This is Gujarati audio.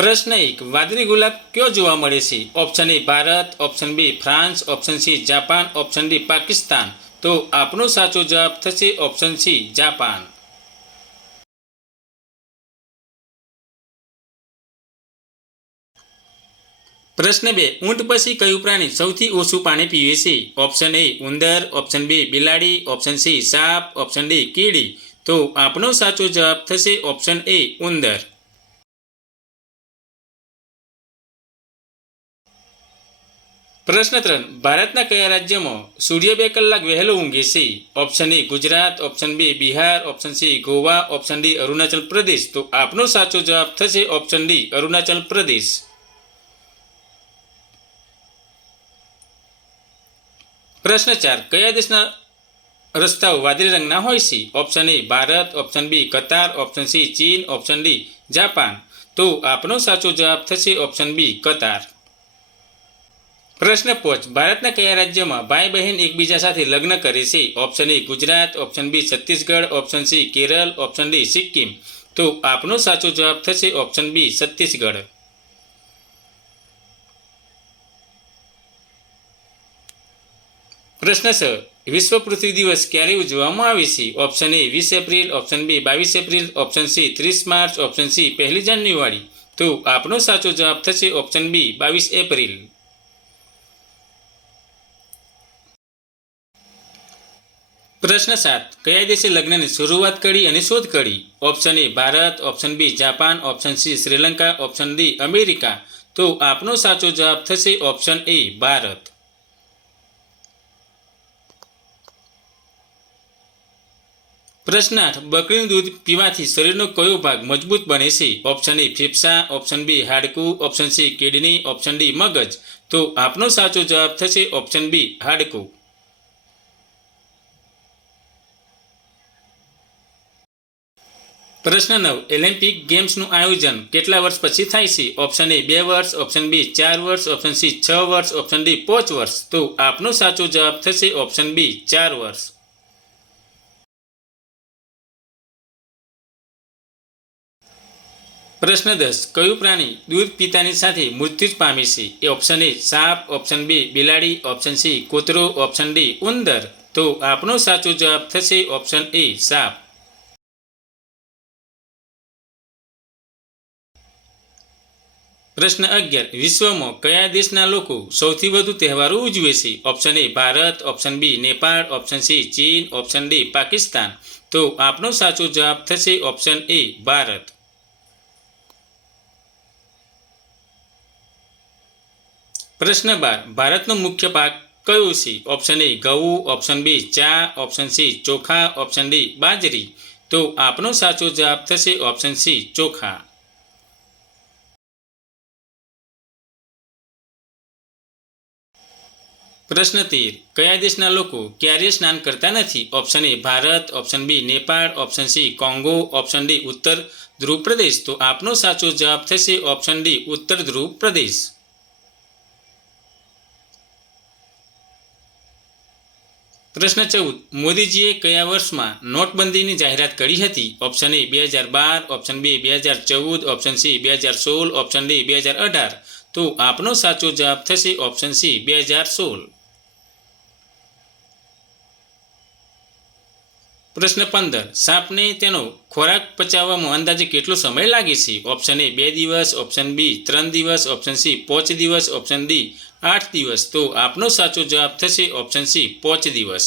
પ્રશ્ન 1 વાદળી ગુલાબ ક્યાં જોવા મળે છે? Option A Bharat, option B France, option C Japan, option D Pakistan. તો આપનો સાચો જવાબ થશે ઓપ્શન સી જાપાન. પ્રશ્ન 2 ઊંટ પછી કયું પ્રાણી સૌથી ઓછું પાણી પીવે છે? ઓપ્શન એ ઉંદર, ઓપ્શન બી બિલાડી, ઓપ્શન સી સાપ, ઓપ્શન ડી કીડી. તો આપનો સાચો જવાબ થશે ઓપ્શન એ ઉંદર. પ્રશ્ન 3 ભારતના કયા રાજ્યમાં સૂર્ય 2 કલાક વહેલો ઊંઘે છે? Option A Gujarat, option B Bihar, option C Goa, option D Arunachal Pradesh. તો આપનો સાચો જવાબ થશે ઓપ્શન ડી અરુણાચલ પ્રદેશ. પ્રશ્ન 4 કયા દેશના રસ્તાઓ વાદળી રંગના હોય છે? Option A Bharat, option B Qatar, option C ચીન, ઓપ્શન ડી જાપાન. તો આપનો સાચો જવાબ થશે ઓપ્શન બી કતાર. પ્રશ્ન 5 ભારતના કયા રાજ્યમાં ભાઈ બહેન એકબીજા સાથે લગ્ન કરે છે? Option A Gujarat, option B Chhattisgarh, option C Kerala, option D Sikkim. તો આપનો સાચો જવાબ થશે ઓપ્શન બી છત્તીસગઢ. પ્રશ્ન 6 વિશ્વ પૃથ્વી દિવસ ક્યારે ઉજવવામાં આવે છે? Option A 20 April, option B 22 April, option C 30 March, option C 1 January. તો આપનો સાચો જવાબ થશે ઓપ્શન બી 22 એપ્રિલ. પ્રશ્ન 7 કયા દેશે લગ્નની શરૂઆત કરી અને શોધ કરી? Option A Bharat, option B Japan, option C Sri Lanka, option D America. તો આપનો સાચો જવાબ થશે ઓપ્શન એ ભારત. પ્રશ્ન 8 બકરીનું દૂધ પીવાથી શરીરનો કયો ભાગ મજબૂત બને છે? ઓપ્શન એ ફેફસા, ઓપ્શન બી હાડકું, option C kidney, option D મગજ. તો આપનો સાચો જવાબ થશે ઓપ્શન બી હાડકું. પ્રશ્ન 9 ઓલિમ્પિક ગેમ્સનું આયોજન કેટલા વર્ષ પછી થાય છે? ઓપ્શન એ 2 વર્ષ, ઓપ્શન બી 4 વર્ષ, ઓપ્શન સી 6 વર્ષ, ઓપ્શન ડી 5 વર્ષ. તો આપનો સાચો જવાબ થશે ઓપ્શન બી 4 વર્ષ. પ્રશ્ન 10 કયું પ્રાણી દૂધ પીતાની સાથે મૃત્યુ જ પામે છે? એ ઓપ્શન એ સાપ, ઓપ્શન બી બિલાડી, ઓપ્શન સી કૂતરો, ઓપ્શન ડી ઉંદર. તો આપનો સાચો જવાબ થશે ઓપ્શન એ સાપ. પ્રશ્ન 11 વિશ્વમાં કયા દેશના લોકો સૌથી વધુ તહેવારો ઉજવે છે? Option A Bharat, option B Nepal, option C ચીન, ઓપ્શન ડી પાકિસ્તાન. તો આપનો સાચો જવાબ થશે ઓપ્શન એ ભારત. પ્રશ્ન 12 ભારતનો મુખ્ય પાક કયો છે? ઓપ્શન એ ઘઉં, ઓપ્શન બી ચા, ઓપ્શન સી ચોખા, ઓપ્શન ડી બાજરી. તો આપનો સાચો જવાબ થશે ઓપ્શન સી ચોખા. પ્રશ્ન 13 કયા દેશના લોકો ક્યારેય સ્નાન કરતા નથી? Option A Bharat, option B Nepal, option C Congo, option D ઉત્તર ધ્રુવ પ્રદેશ. તો આપનો સાચો જવાબ થશે ઓપ્શન ડી ઉત્તર ધ્રુવ પ્રદેશ. પ્રશ્ન 14 મોદીજીએ કયા વર્ષમાં નોટબંધીની જાહેરાત કરી હતી? Option A 2012, option B 2014, option C 2016, option D 2018. તો આપનો સાચો જવાબ થશે ઓપ્શન સી 2016. પ્રશ્ન 15 સાપને તેનો ખોરાક પચાવવામાં અંદાજે કેટલો સમય લાગે છે? ઓપ્શન એ 2 દિવસ, ઓપ્શન બી 3 દિવસ, ઓપ્શન સી 5 દિવસ, ઓપ્શન ડી 8 દિવસ. તો આપનો સાચો જવાબ થશે ઓપ્શન સી 5 દિવસ.